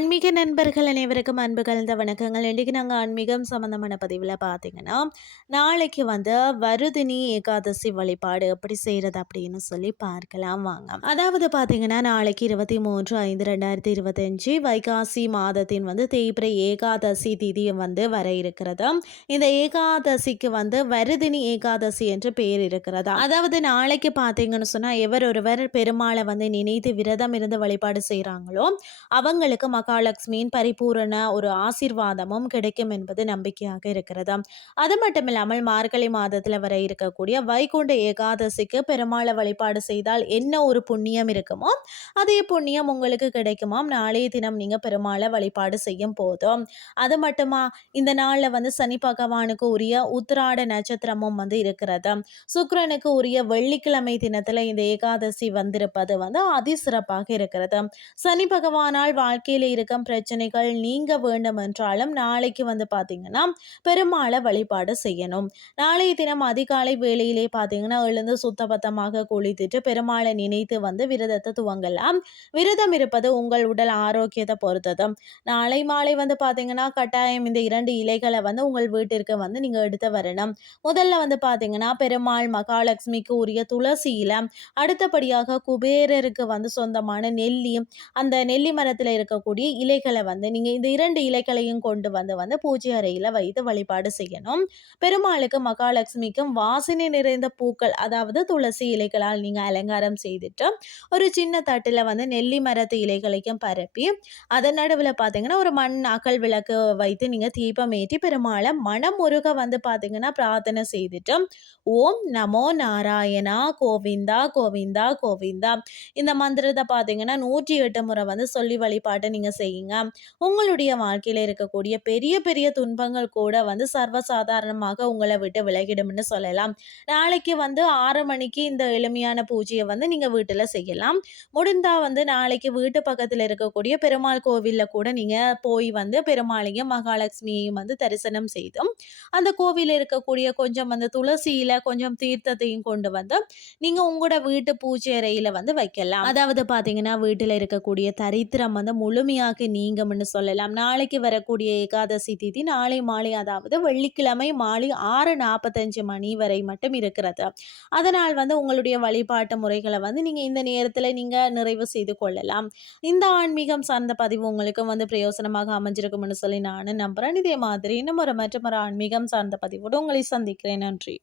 ஆன்மீக நண்பர்கள் அனைவருக்கும் அன்பு கலந்த வணக்கங்கள். இன்றைக்கு நாங்கள் ஆன்மீகம் சம்மந்தமான பதிவில் பார்த்தீங்கன்னா, நாளைக்கு வந்து வருதினி ஏகாதசி வழிபாடு எப்படி செய்கிறது அப்படின்னு சொல்லி பார்க்கலாம் வாங்க. அதாவது பார்த்தீங்கன்னா, நாளைக்கு 23/5/2025 வைகாசி மாதத்தின் வந்து தேய்பிறை ஏகாதசி திதி வந்து வர இருக்கிறது. இந்த ஏகாதசிக்கு வந்து வருதினி ஏகாதசி என்று பெயர் இருக்கிறதா. அதாவது நாளைக்கு பார்த்தீங்கன்னு சொன்னால், எவர் ஒருவர் பெருமாளை வந்து நினைத்து விரதம் இருந்து வழிபாடு செய்கிறாங்களோ அவங்களுக்கு மகாலட்சுமியின் பரிபூரண ஒரு ஆசீர்வாதமும் கிடைக்கும் என்பது நம்பிக்கையாக இருக்கிறது. அது மட்டும் இல்லாமல் மார்கழி மாதத்தில் வர இருக்கக்கூடிய வைகுண்ட ஏகாதசிக்கு பெருமாளை வழிபாடு செய்தால் என்ன ஒரு புண்ணியம் இருக்குமோ அதே புண்ணியம் உங்களுக்கு கிடைக்குமாம் நாளைய தினம் நீங்க பெருமாளை வழிபாடு செய்யும் போதும். அது மட்டுமா, இந்த நாளில் வந்து சனி பகவானுக்கு உரிய உத்திராட நட்சத்திரமும் வந்து இருக்கிறது. சுக்கிரனுக்கு உரிய வெள்ளிக்கிழமை தினத்துல இந்த ஏகாதசி வந்திருப்பது வந்து அதிசிறப்பாக இருக்கிறது. சனி பகவானால் வாழ்க்கையில இருக்கும் பிரச்சனைகள் நீங்க வேண்டும் என்றாலும் நாளைக்கு வந்து பாத்தீங்கன்னா பெருமாளை வழிபாடு செய்யணும். நாளைய தினம் அதிகாலை வேளையிலே பாத்தீங்கன்னா எழுந்து சுத்தபத்தமாக குளித்துட்டு பெருமாளை நினைத்து வந்து விரதத்தை துவங்கலாம். விரதம் இருப்பது உங்கள் உடல் ஆரோக்கியத்தை பொறுத்தது. நாளை மாலை வந்து பாத்தீங்கன்னா கட்டாயம் இந்த 2 இலைகளை வந்து உங்கள் வீட்டிற்கு வந்து நீங்க எடுத்து வரணும். முதல்ல வந்து பாத்தீங்கன்னா பெருமாள் மகாலட்சுமிக்கு உரிய துளசி இலை, அடுத்தபடியாக குபேரருக்கு வந்து சொந்தமான நெல்லி, அந்த நெல்லி மரத்தில் இருக்கக்கூடிய இலைகளை வந்து நீங்கள் இந்த 2 இலைகளையும் கொண்டு வந்து வந்து பூஜை அறையில் வைத்து வழிபாடு செய்யணும். பெருமாளுக்கு மகாலட்சுமிக்கும் வாசனை நிறைந்த பூக்கள் அதாவது துளசி இலைகளால் நீங்கள் அலங்காரம் செய்துட்டு ஒரு சின்ன தட்டில் வந்து நெல்லி மரத்து இலைகளையும் பரப்பி அதன் நடுவில் பார்த்தீங்கன்னா ஒரு மண் அகல் விளக்கு வைத்து நீங்கள் தீபம் ஏற்றி பெருமாளை மனமுருக வந்து பார்த்தீங்கன்னா பிரார்த்தனை செய்துட்டு ஓம் நமோ நாராயணா கோவிந்தா கோவிந்தா கோவிந்தா இந்த மந்திரத்தை பார்த்தீங்கன்னா 108 முறை வந்து சொல்லி வழிபாட்டை நீங்கள் செய்யுங்க. உங்களுடைய வாழ்க்கையில் இருக்கக்கூடிய பெரிய பெரிய துன்பங்கள் கூட வந்து சர்வசாதாரணமாக உங்களை விட்டு விலகிடும்னு சொல்லலாம். நாளைக்கு வந்து 6 மணிக்கு இந்த எளிமையான பூஜையை வந்து நீங்கள் வீட்டில் செய்யலாம். முடிந்தால் வந்து நாளைக்கு வீட்டு பக்கத்தில் இருக்கக்கூடிய பெருமாள் கோவிலில் கூட நீங்கள் போய் வந்து பெருமாளையும் மகாலட்சுமியையும் வந்து தரிசனம் செய்தும் அந்த கோவிலில் இருக்கக்கூடிய கொஞ்சம் வந்து துளசியில கொஞ்சம் தீர்த்தத்தையும் கொண்டு வந்து நீங்கள் உங்களோட வீட்டு பூஜை அறையில் வந்து வைக்கலாம். அதாவது பார்த்தீங்கன்னா வீட்டில் இருக்கக்கூடிய தரித்திரம் வந்து முழுமையாக நீங்கும்னு சொல்லலாம். நாளைக்கு வரக்கூடிய ஏகாதசி திதி நாளை மாலை அதாவது வெள்ளிக்கிழமை மாலை 6:45 மணி வரை மட்டும் இருக்கிறது. அதனால் வந்து உங்களுடைய வழிபாட்டு முறைகளை வந்து நீங்கள் இந்த நேரத்தில் நீங்கள் நிறைவு செய்து கொள்ளலாம். இந்த ஆன்மீகம் சார்ந்த பதிவு உங்களுக்கு வந்து பிரயோசனமாக அமைஞ்சிருக்கும்னு சொல்லி நானும் நம்புகிறேன். இதே மாதிரி இன்னும் ஒரு மற்றும் ஒரு ஆன்மீகம் சார்ந்த பதிவோடு உங்களை சந்திக்கிறேன். நன்றி.